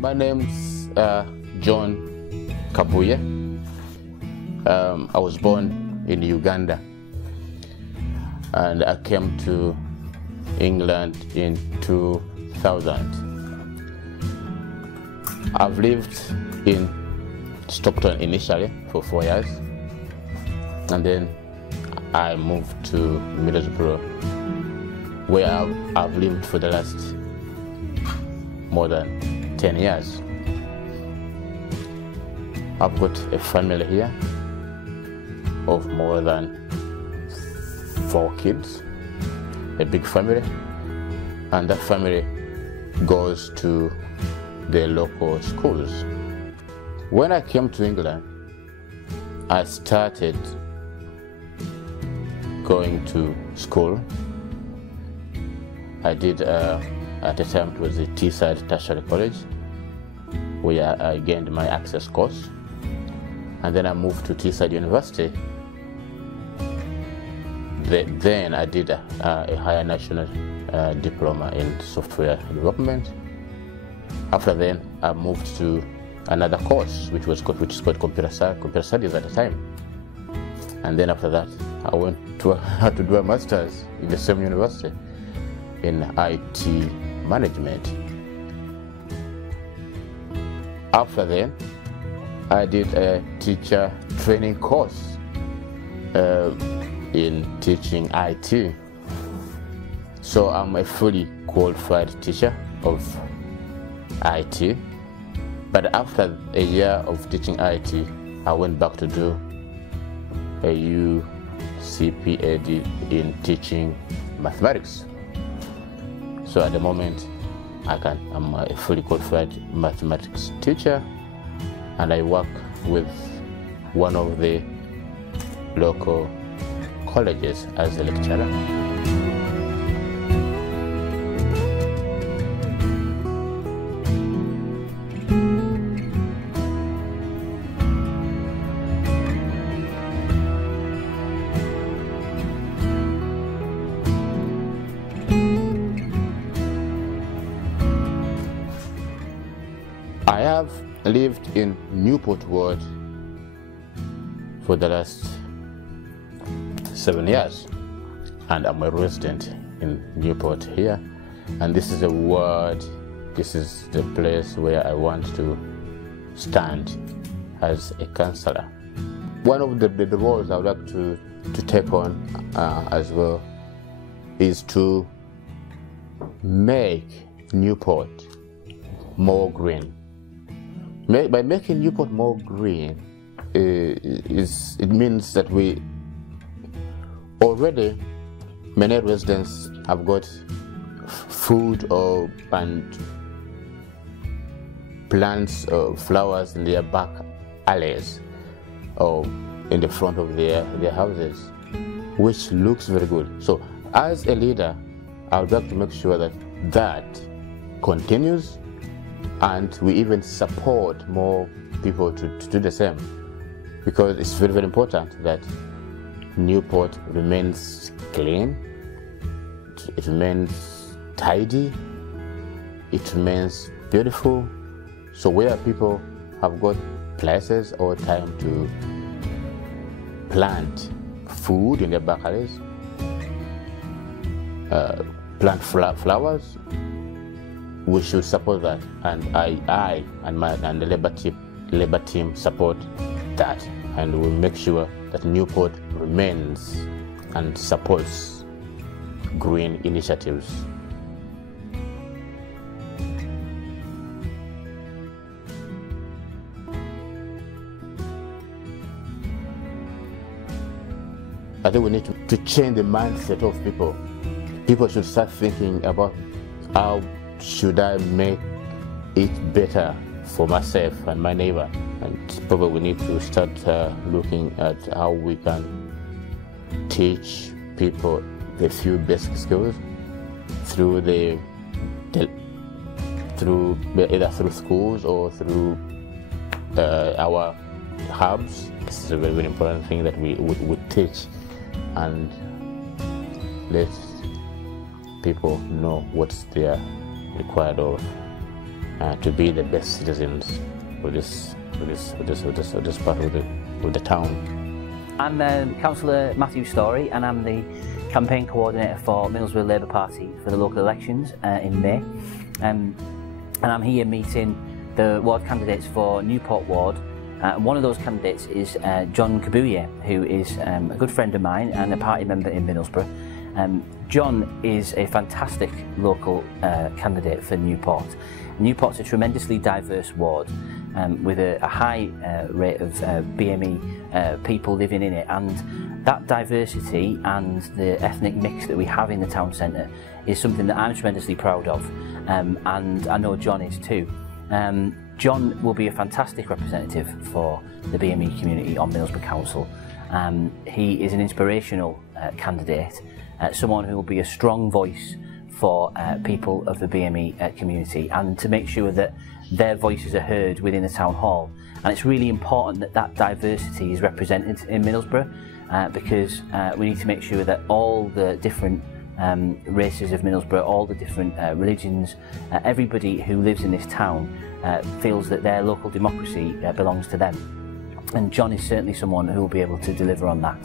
My name's John KABUYE. I was born in Uganda and I came to England in 2000. I've lived in Stockton initially for 4 years, and then I moved to Middlesbrough, where I've lived for the last more than 10 years. I've got a family here of more than 4 kids, a big family, and that family goes to the local schools. When I came to England, I started going to school. I did, at the time it was the Teesside Tertiary College, where I gained my access course. And then I moved to Teesside University. Then I did a higher national diploma in software development. After then, I moved to another course, which is called computer studies at the time. And then after that, I had to do a master's in the same university in IT management. After then, I did a teacher training course in teaching IT. So I'm a fully qualified teacher of IT. But after a year of teaching IT, I went back to do a UCPAD in teaching mathematics. So at the moment, I'm a fully qualified mathematics teacher, and I work with one of the local colleges as a lecturer. I have lived in Newport Ward for the last 7 years, and I'm a resident in Newport here, and this is a ward, this is the place where I want to stand as a councillor. One of the roles I would like to take on as well is to make Newport more green. By making Newport more green, it means that we already, many residents have got food and plants or flowers in their back alleys or in the front of their houses, which looks very good. So as a leader, I would like to make sure that continues, and we even support more people to do the same, because it's very, very important that Newport remains clean, it remains tidy, it remains beautiful. So where people have got places or time to plant food in their back alleys, plant flowers, we should support that, and I and the Labour team support that, and we'll make sure that Newport remains and supports green initiatives. I think we need to change the mindset of people. People should start thinking about how should I make it better for myself and my neighbor, and probably we need to start looking at how we can teach people the few basic skills through either through schools or through our hubs. This is a very, very important thing that we would teach and let people know what's there required of to be the best citizens of this part of the town. I'm Councillor Matthew Story, and I'm the campaign coordinator for Middlesbrough Labour Party for the local elections in May. And I'm here meeting the ward candidates for Newport Ward. One of those candidates is John KABUYE, who is a good friend of mine and a party member in Middlesbrough. John is a fantastic local candidate for Newport. Newport's a tremendously diverse ward with a high rate of BME people living in it, and that diversity and the ethnic mix that we have in the town centre is something that I'm tremendously proud of, and I know John is too. John will be a fantastic representative for the BME community on Middlesbrough Council. He is an inspirational candidate, someone who will be a strong voice for people of the BME community, and to make sure that their voices are heard within the town hall. And it's really important that that diversity is represented in Middlesbrough, because we need to make sure that all the different races of Middlesbrough, all the different religions, everybody who lives in this town feels that their local democracy belongs to them. And John is certainly someone who will be able to deliver on that.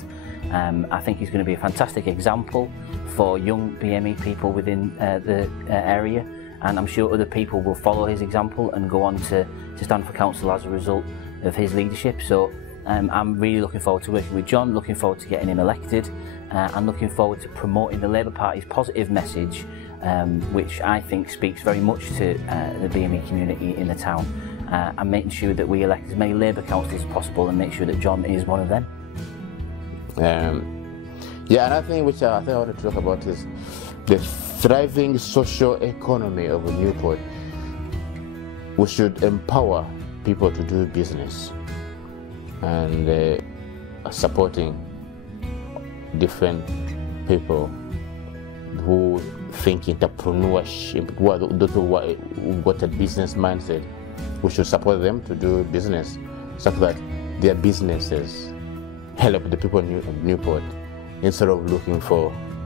I think he's going to be a fantastic example for young BME people within the area, and I'm sure other people will follow his example and go on to stand for council as a result of his leadership. So I'm really looking forward to working with John, looking forward to getting him elected, and looking forward to promoting the Labour Party's positive message, which I think speaks very much to the BME community in the town, and making sure that we elect as many Labour councillors as possible and make sure that John is one of them. Yeah, another thing which I think I want to talk about is the thriving social economy of Newport. We should empower people to do business, and supporting different people who think entrepreneurship, who got a business mindset. We should support them to do business so that their businesses help the people in Newport, instead of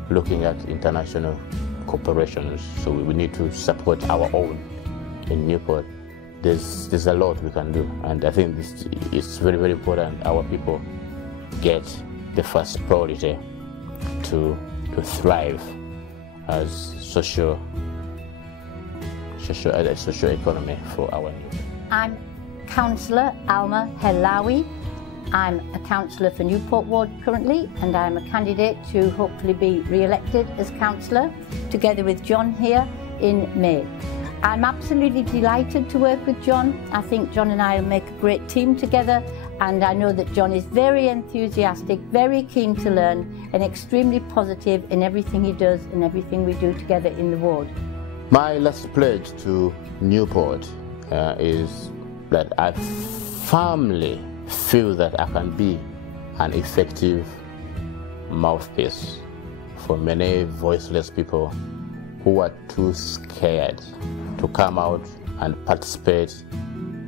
looking at international corporations. So we need to support our own in Newport. There's a lot we can do, and I think it's very, very important our people get the first priority to thrive as social economy for our Newport. I'm Councillor Alma Helawi. I'm a councillor for Newport Ward currently, and I'm a candidate to hopefully be re-elected as councillor together with John here in May. I'm absolutely delighted to work with John. I think John and I will make a great team together, and I know that John is very enthusiastic, very keen to learn, and extremely positive in everything he does and everything we do together in the ward. My last pledge to Newport is that I firmly feel that I can be an effective mouthpiece for many voiceless people who are too scared to come out and participate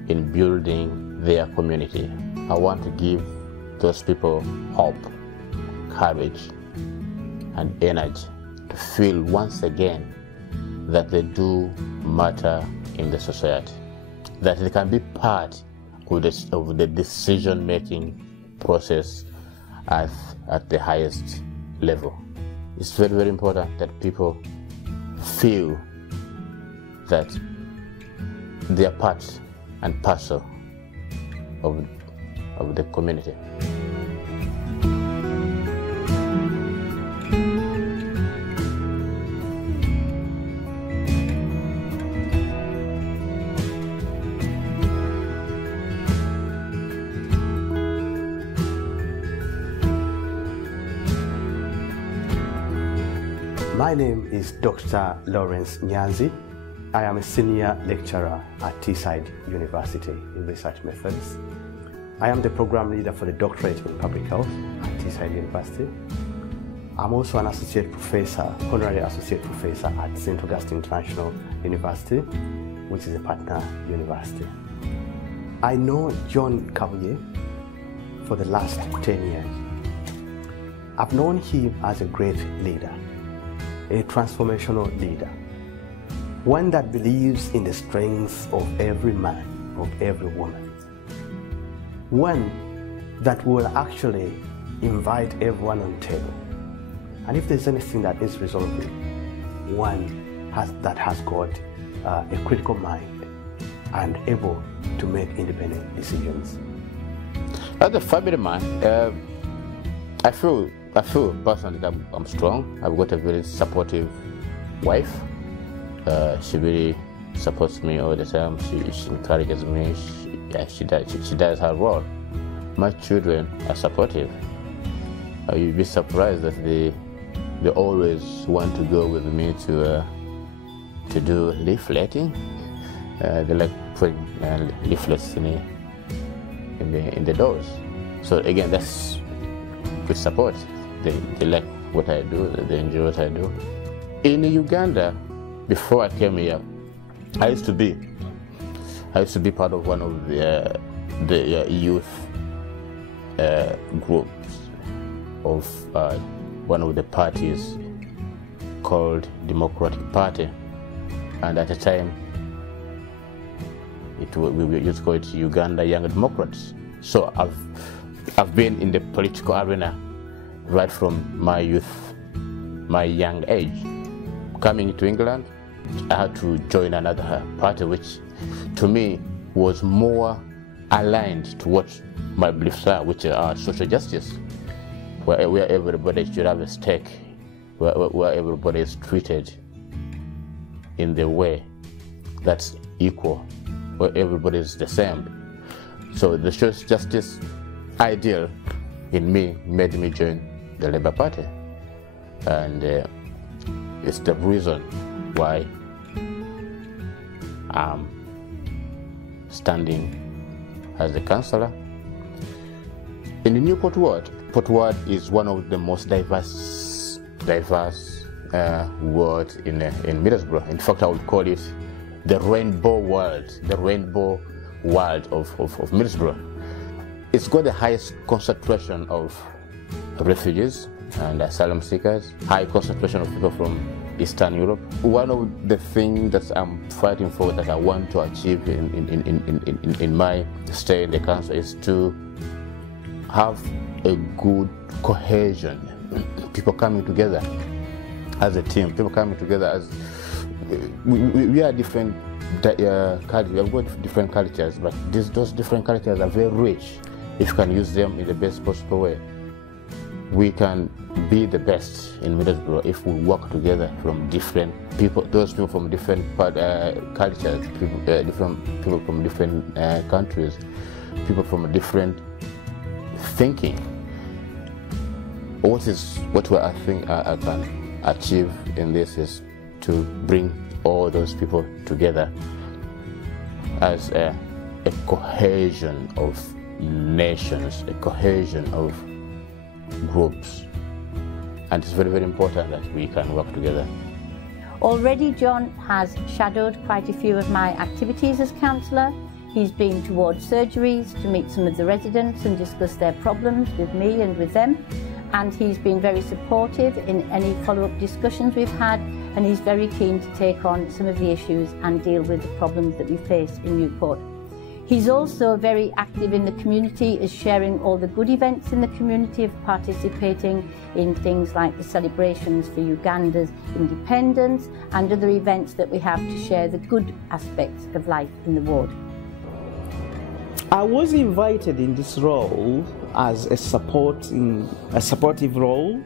in building their community. I want to give those people hope, courage, and energy to feel once again that they do matter in the society, that they can be part of the decision-making process at the highest level. It's very, very important that people feel that they are part and parcel of the community. My name is Dr. Lawrence Nyanzi. I am a senior lecturer at Teesside University in research methods. I am the program leader for the doctorate in public health at Teesside University. I'm also an associate professor, honorary associate professor at St. Augustine International University, which is a partner university. I know John KABUYE for the last 10 years. I've known him as a great leader, a transformational leader. one that believes in the strength of every man, of every woman, one that will actually invite everyone on the table. And if there's anything that is resolving, one that has got a critical mind and able to make independent decisions. As a family man, I feel personally that I'm strong. I've got a very supportive wife. She really supports me all the time. She encourages me. She does her role. My children are supportive. You'd be surprised that they always want to go with me to do leafleting. They like putting leaflets in the doors. So again, that's good support. They like what I do. They enjoy what I do. In Uganda, before I came here, I used to be part of one of the youth groups of one of the parties called Democratic Party, and at the time we used to call it Uganda Young Democrats. So I've been in the political arena right from my youth, my young age. Coming to England, I had to join another party which to me was more aligned to what my beliefs are, which are social justice, where everybody should have a stake, where everybody is treated in the way that's equal, where everybody is the same. So the social justice ideal in me made me join the Labour Party, and it's the reason why I'm standing as a councillor. In the new Port Ward is one of the most diverse wards in Middlesbrough. In fact, I would call it the rainbow world of Middlesbrough. It's got the highest concentration of refugees and asylum seekers, high concentration of people from Eastern Europe. One of the things that I'm fighting for, that I want to achieve in my stay in the council, is to have a good cohesion. People coming together as a team, people coming together as we are different cultures. We have got different cultures, but those different cultures are very rich. If you can use them in the best possible way, we can be the best in Middlesbrough if we work together from different people, those people from different cultures, different people from different countries, people from different thinking. What I think I can achieve in this is to bring all those people together as a cohesion of nations, a cohesion of groups, and it's very, very important that we can work together. Already John has shadowed quite a few of my activities as councillor. He's been towards surgeries to meet some of the residents and discuss their problems with me and with them, and he's been very supportive in any follow-up discussions we've had, and he's very keen to take on some of the issues and deal with the problems that we face in Newport. He's also very active in the community, is sharing all the good events in the community, of participating in things like the celebrations for Uganda's independence and other events that we have to share the good aspects of life in the ward. I was invited in this role as a supportive role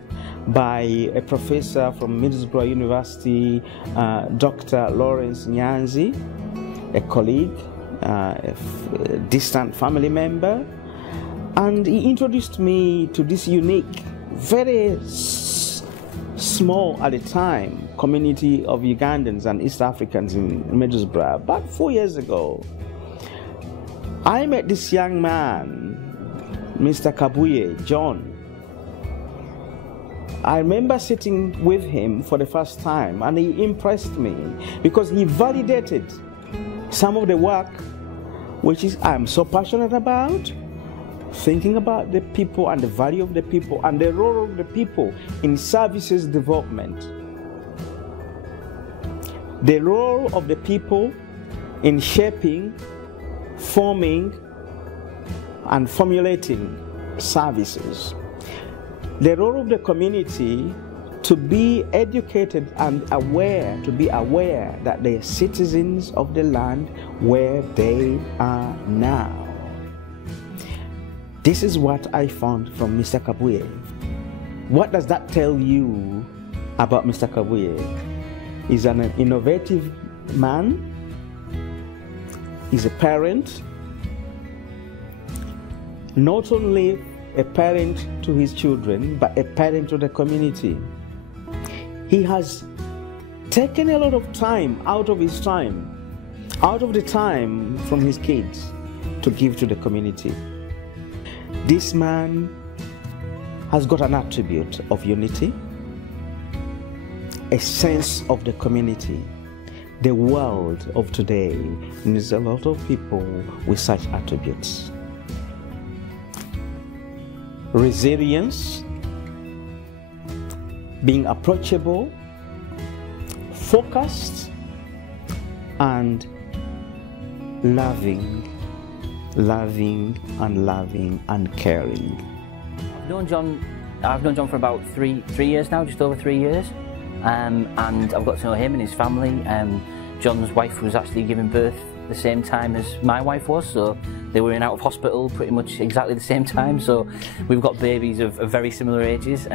by a professor from Middlesbrough University, Dr. Lawrence Nyanzi, a colleague, a distant family member, and he introduced me to this unique, very small at the time community of Ugandans and East Africans in Middlesbrough. About 4 years ago, I met this young man, Mr. KABUYE, John. I remember sitting with him for the first time, and he impressed me because he validated some of the work which I'm so passionate about, thinking about the people and the value of the people and the role of the people in services development. the role of the people in shaping, forming, and formulating services, the role of the community to be educated and aware, to be aware that they are citizens of the land where they are now. This is what I found from Mr. KABUYE. What does that tell you about Mr. KABUYE? He's an innovative man, he's a parent, not only a parent to his children, but a parent to the community. He has taken a lot of time out of his time, out of the time from his kids, to give to the community. This man has got an attribute of unity, a sense of the community. The world of today needs a lot of people with such attributes. Resilience, being approachable, focused, and loving and caring. I've known John for about three years now, just over 3 years, and I've got to know him and his family. John's wife was actually giving birth the same time as my wife was, so they were in out of hospital pretty much exactly the same time. So we've got babies of very similar ages,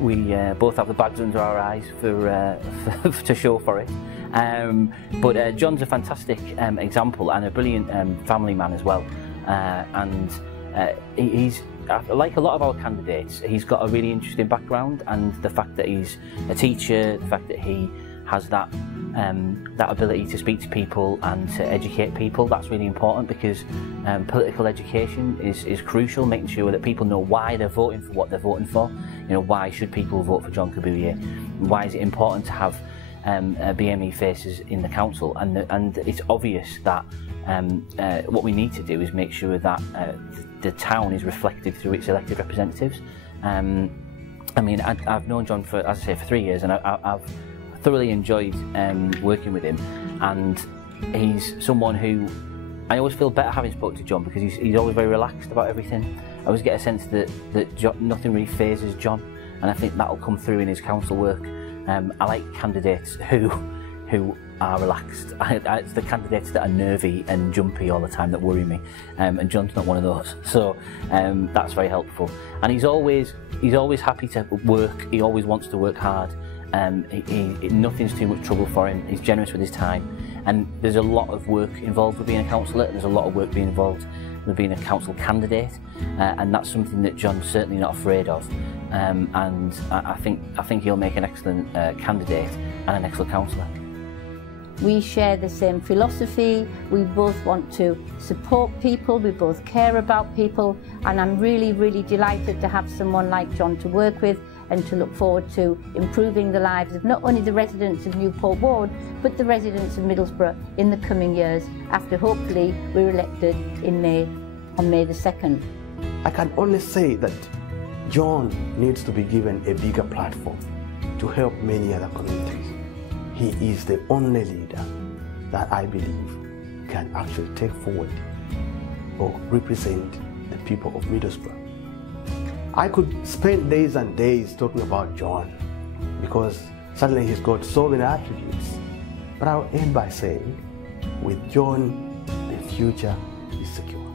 we both have the bags under our eyes to show for it. But John's a fantastic example and a brilliant family man as well. He's like a lot of our candidates, he's got a really interesting background, and the fact that he's a teacher, the fact that he has that ability to speak to people and to educate people, that's really important, because political education is crucial, making sure that people know why they're voting for what they're voting for. You know, why should people vote for John KABUYE? Why is it important to have BME faces in the council? And it's obvious that what we need to do is make sure that the town is reflected through its elected representatives. I mean, I've known John for, as I say, for 3 years, and I've thoroughly enjoyed working with him, and he's someone who I always feel better having spoken to John, because he's always very relaxed about everything. I always get a sense that nothing really phases John, and I think that'll come through in his council work. I like candidates who are relaxed. It's the candidates that are nervy and jumpy all the time that worry me, and John's not one of those, so that's very helpful. And he's always happy to work. He always wants to work hard. Nothing's too much trouble for him. He's generous with his time, and there's a lot of work involved with being a councillor. There's a lot of work being involved with being a council candidate, and that's something that John's certainly not afraid of. And I think he'll make an excellent candidate and an excellent councillor. We share the same philosophy, we both want to support people, we both care about people, and I'm really, really delighted to have someone like John to work with, and to look forward to improving the lives of not only the residents of Newport Ward, but the residents of Middlesbrough in the coming years, after hopefully we're elected in May, on May the 2nd. I can only say that John needs to be given a bigger platform to help many other communities. He is the only leader that I believe can actually take forward or represent the people of Middlesbrough. I could spend days and days talking about John, because certainly he's got so many attributes. But I'll end by saying, with John, the future is secure.